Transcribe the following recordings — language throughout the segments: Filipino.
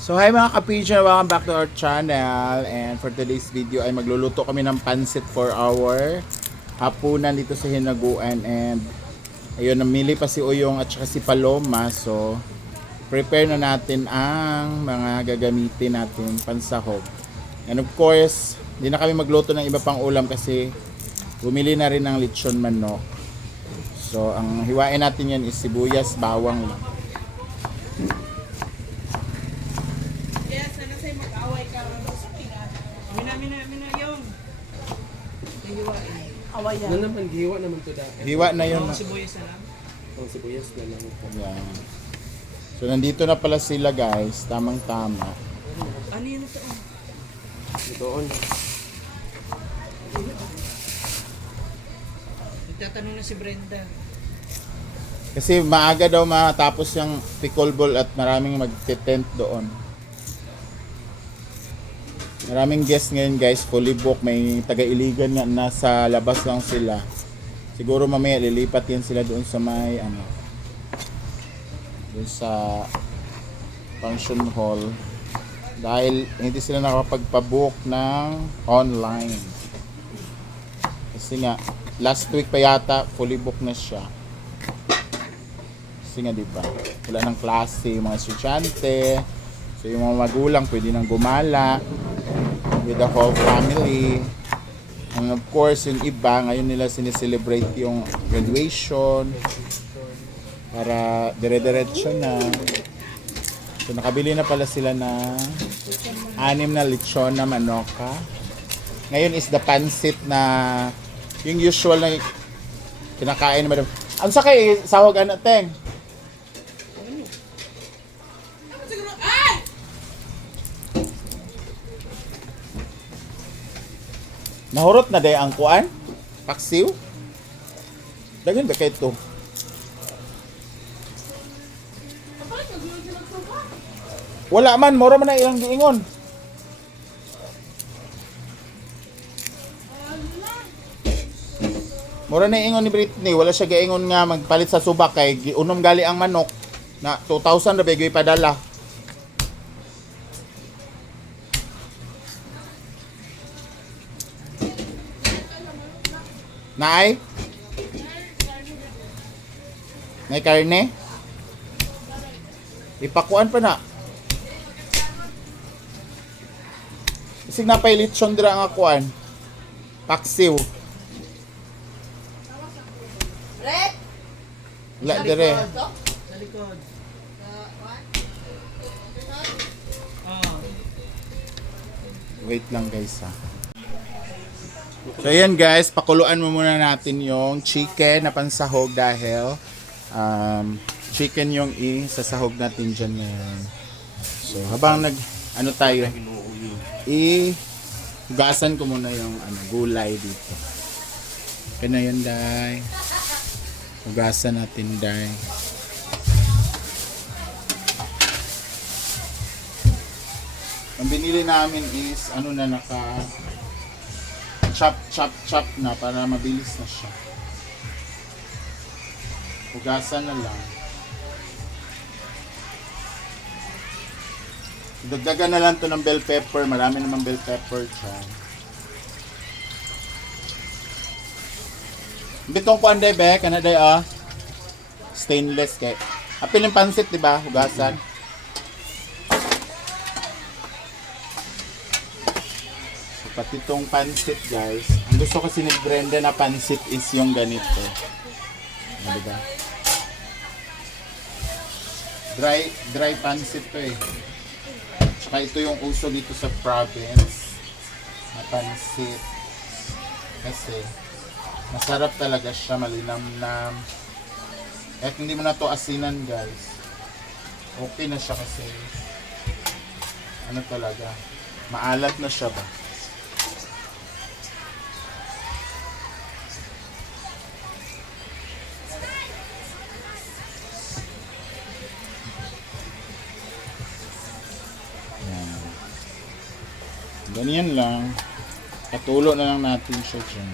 So hi mga ka-pigeon, welcome back to our channel. And for today's video ay magluluto kami ng pansit for our hapunan dito sa Hinaguan. And ayun, namili pa si Uyong at saka si Paloma. So prepare na natin ang mga gagamitin natin pansahog. And of course, hindi na kami magluto ng iba pang ulam kasi bumili na rin ng lechon manok. So ang hiwain natin yan is sibuyas, bawang lang. Awayan. Ano naman, hiwa naman to dati. Hiwa na yun. Sibuyas na lang. Ang sibuyas na lang ito. Yan. So nandito na pala sila guys, tamang-tama. Ano yun ito? Doon. Nagtatanong na si Brenda. Kasi maaga daw matapos yung pickleball at maraming magte-tent doon. Maraming guests ngayon guys, fully booked. May taga-iligan nga nasa labas lang sila. Siguro mamaya lilipat yan sila doon sa may doon sa function hall. Dahil hindi sila nakapagpabook ng online. Kasi nga, last week pa yata, fully booked na siya. Kasi nga diba, wala ng klase yung mga estudyante. So yung mga magulang pwede nang gumala with the whole family. And of course, yung iba, ngayon nila sineselebrate yung graduation para dire-diretso na. So nakabili na pala sila na 6 na lechon na manoka. Ngayon is the pansit na yung usual na kinakain na madam. Ang sakay, sawag teng. Nahurot na day ang kuan? Paksiw? Dagan ba kayo ito? Wala man, mura man na ilang giingon. Mura na ingon ni Britney, wala siya giingon nga magpalit sa subak kay giunom gali ang manok na 2,000 na bagay padala. Naay? May karne? Ipakuan pa na. Isig na pay lechon dira nga kuan. Paksiw. Red? Wala dire. Sa likod. Oh. Wait lang guys ha. So ayan guys, pakuluan mo muna natin yung chicken na pansahog dahil chicken yung isasahog natin dyan ngayon. So habang ano tayo, hugasan ko muna yung gulay dito. Okay na yun, day. Hugasan natin, day. Ang binili namin is chop na para mabilis na siya. Hugasan na lang. Dagdagan na lang to ng bell pepper. Marami namang bell pepper dyan. Bitong kuan day be, kana day stainless kay. Apil yung pansit, di ba? Hugasan. Pati itong pansit guys, ang gusto kasi ni Brenda na pansit is yung ganito. Diba? Dry pansit to eh. Tsaka ito yung uso dito sa province na pansit. Kasi masarap talaga siya, malinamnam. At hindi mo na to asinan guys. Okay na siya kasi ano talaga, maalat na siya ba. Ganyan lang. Patulo na lang natin siya dyan.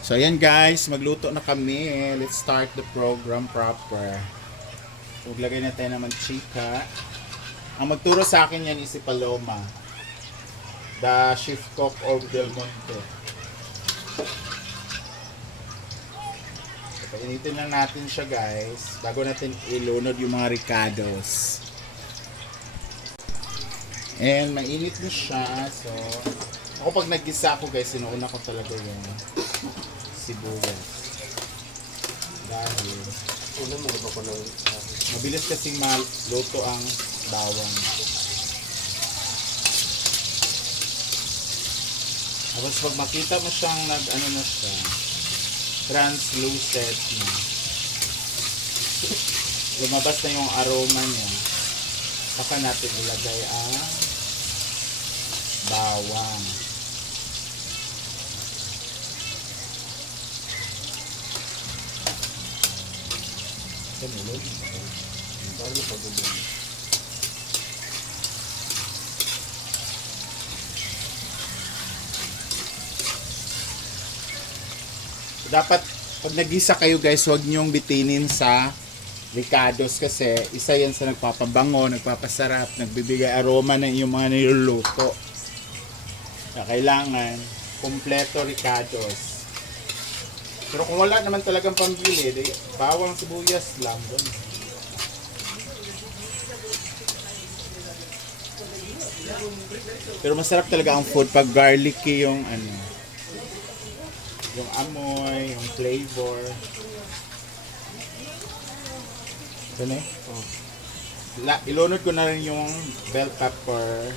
So So ayan guys, magluto na kami. Let's start the program proper. So maglagay na tayo ng mantika. Ang magturo sa akin yan is si Paloma, the chief cook of Del Monte. So painitin lang natin siya guys, bago natin ilunod yung mga ricados. And mainit na siya. So ako pag nag-gisa ako guys, sinuuna ko talaga yung sibuyas. Dahil Una mo ba ko ng mabilis kasing maluto ang bawang. Tapos pag makita mo siyang nag-ano na siya, translucent na. Lumabas na yung aroma niya. Saka natin ilagay ang bawang. Dapat pag nagisa kayo guys, huwag niyong bitinin sa ricados kasi isa yan sa nagpapabango, nagpapasarap, nagbibigay aroma ng iyong mga niluluto. Na kailangan kompleto ricados. Pero kung wala naman talagang pambili, bawang sibuyas lang doon. Pero masarap talaga ang food pag garlicky yung ano, yung amoy, yung flavor. Ito na eh. Ilunod ko na rin yung bell pepper.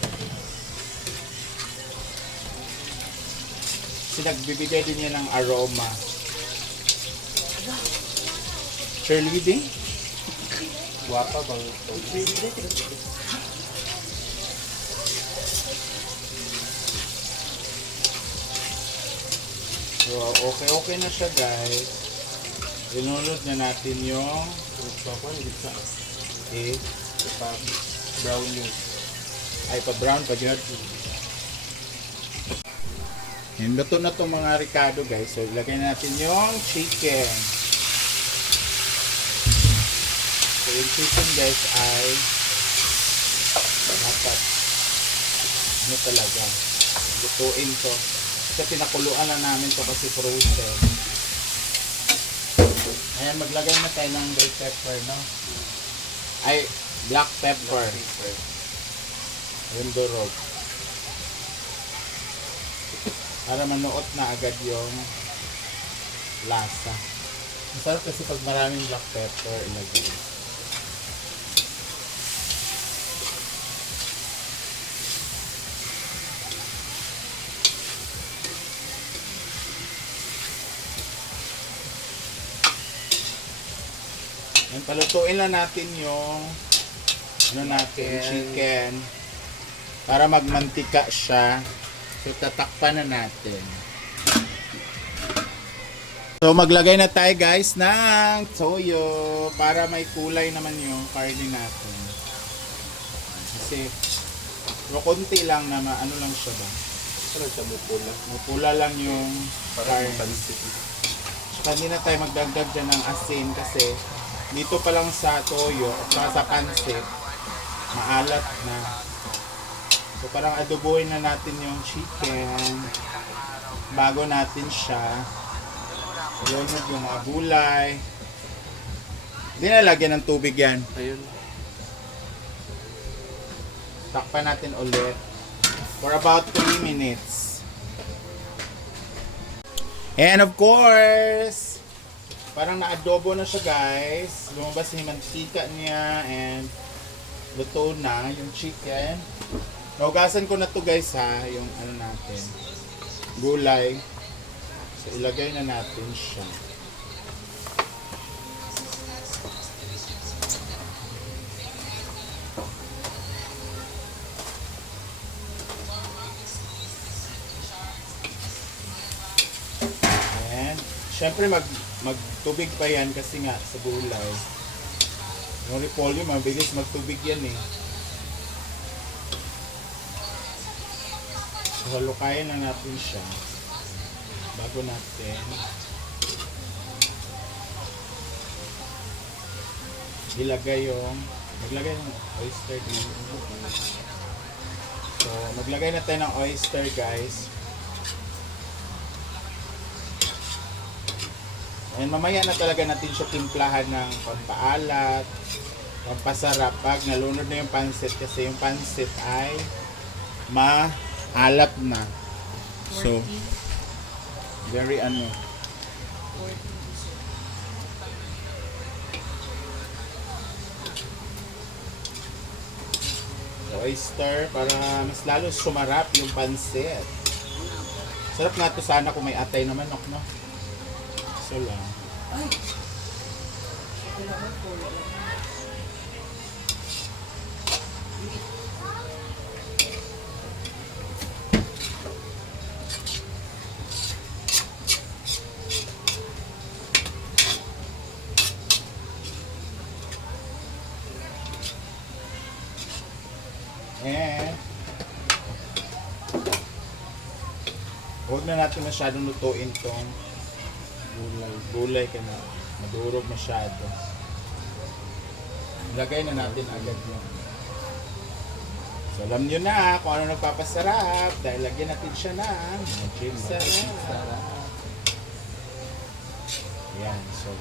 Kasi nagbibigay din yan ng aroma. Cheerleading? guwapa bang So, okay na siya guys. Inunod na natin yung guwapa hindi sa pa brown news. ay pa brown pa dyan. Yung luto na itong mga ricado guys. So, ilagay na natin yung chicken. So, yung chicken guys ay dapat ano talaga lutuin to. Kasi pinakuluan lang namin to kasi frozen. Ayan, maglagay na tayo ng bell pepper, no? Ay, black pepper. Yung durog. Para manuot na agad yung lasa. Masarap kasi pag maraming black pepper ilagay. And palutuin lang natin yung ano natin, chicken para magmantika siya. So tatakpan na natin. So maglagay na tayo guys ng toyo para may kulay naman yung karne natin. Kasi pero konti lang na ano lang siya ba? Ano siya mo pula? Mapula lang yung Parang karne. pansit. Saka hindi na tayo magdagdag dyan ng asin kasi dito pa lang sa toyo at sa pansit maalat na. So parang adobohin na natin yung chicken bago natin siya ilunod yung mga gulay. Hindi na lagyan ng tubig yan. Ayun. Takpan natin ulit for about 3 minutes. And of course, parang na-adobo na siya guys. Lumabas yung mantika niya and luto na yung chicken. Naugasan ko na to guys ha, yung ano natin, gulay. So ilagay na natin siya. And syempre magtubig pa yan kasi nga sa gulay. Yung repolyo, mabilis magtubig yan eh. So, halukayan lang natin siya bago natin maglagay ng oyster dito. So, maglagay na tayo ng oyster, guys. And mamaya na talaga natin siya timplahan ng pampaalat, pampasarap pag nalunod na yung pansit kasi yung pansit ay maalat na. So, very ano. Oyster para mas lalo sumarap yung pansit. Sarap nga to sana kung may atay naman, no? So lang. Ay! Kailangan po. Huwag na natin masyadong lutuin tong gulay ka na madurog masyado. Lagay na natin agad yun. So alam nyo na kung ano nagpapasarap dahil lagyan natin siya na magic sarap. Yan, so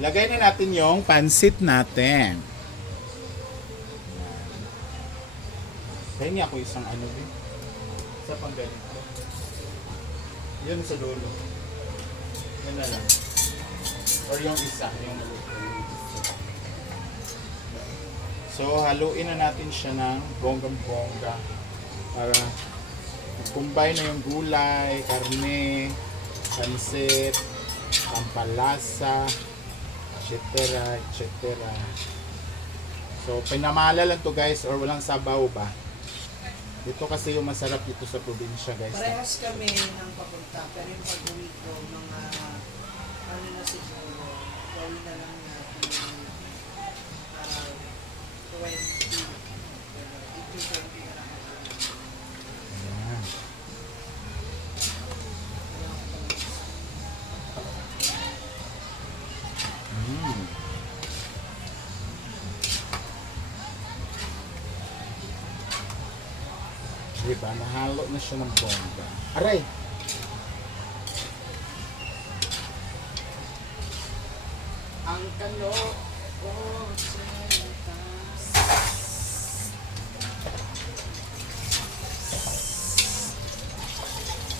lagay na natin yung pansit natin. Kaya ako isang ano din. Isa pang ganito. Yun sa dulo. Yan na lang. Or yung isa, yung maluto. So, haluin na natin siya ng bonggang-bongga para combine na yung gulay, karne, pansit, pampalasa, etc. etc. So, pinamala lang to guys or walang sabaw ba? Dito kasi yung masarap dito sa probinsya guys. Parehas kami ng papunta, pero yung pag-uwi ko, mga ano na siguro, gawin na lang natin yung 20. Pero 18-20 na lang ako. Ayan. Diba? Nahalo na siya ng bongga. Aray! Ang kalo ko sa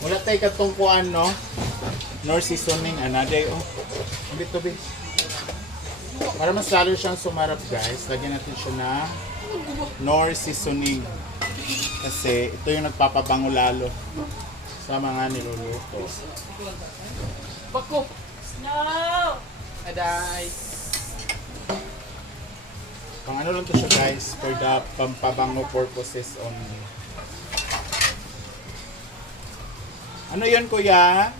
Wala tayo katungkuan, no? Nor seasoning, anaday, oh. Hindi to, be. Para mas lalo siyang sumarap, guys, lagyan natin siya na nor seasoning. Kasi ito yung nagpapabango lalo sa mga niluluto. Bako! No! Aday! Pang ano lang to siya guys, for the pampabango purposes only. Ano yun kuya?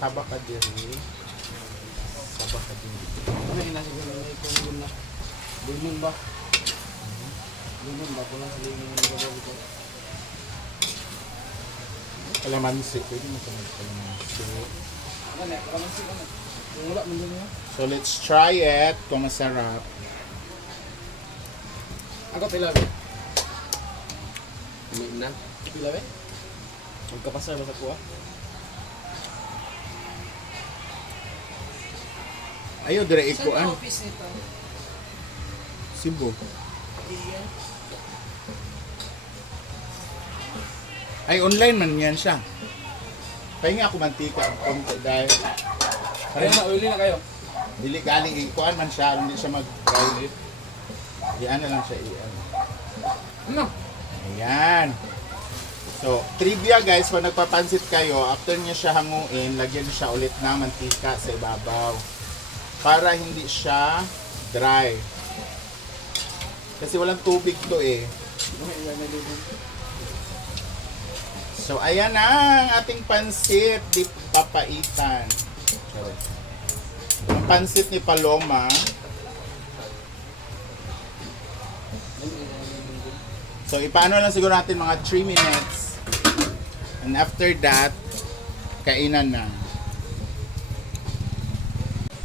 Saba ka diri. Saba ka diri. Ano yung nasa ganun kung yun na? Lunon ba? Lunon ba? Kung nasa lunon yung gagawin ko. Kalamansi. Pwede mo kamag kalamansi. Ano na? Kalamansi ka na. Yung wala mo yun. So let's try it kung masarap. Ako pilabi. Kumain na. Pilabi? Magkapasar ba sa kuha? Ayaw dire Saan ikuan. ang office nito? Cebu. Iyan. Ay online man yan siya. Pahinga ako mantika konti dahil Kaya na, uli na kayo. dili galing ikuan man siya, hindi siya mag-dry. Iyan na lang siya iyan. Ano? Ayan. So, trivia guys, pag nagpapansit kayo, after niya siya hanguin, lagyan siya ulit ng mantika sa ibabaw. Para hindi siya dry. Kasi walang tubig to eh. So, ayan na ang ating pansit. Di papaitan. Sorry. Ang pansit ni Paloma. So, ipaano lang siguro natin mga 3 minutes. And after that, kainan na.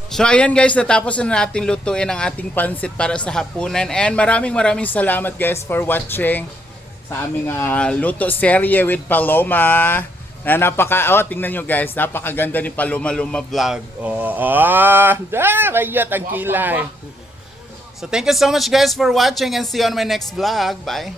So ayan guys, natapos na natin lutuin ang ating pansit para sa hapunan. And maraming salamat guys for watching sa aming luto serye with Paloma. Na tingnan nyo guys, napakaganda ni Paloma Vlog. Ayat ang kilay. So thank you so much guys for watching and see you on my next vlog. Bye.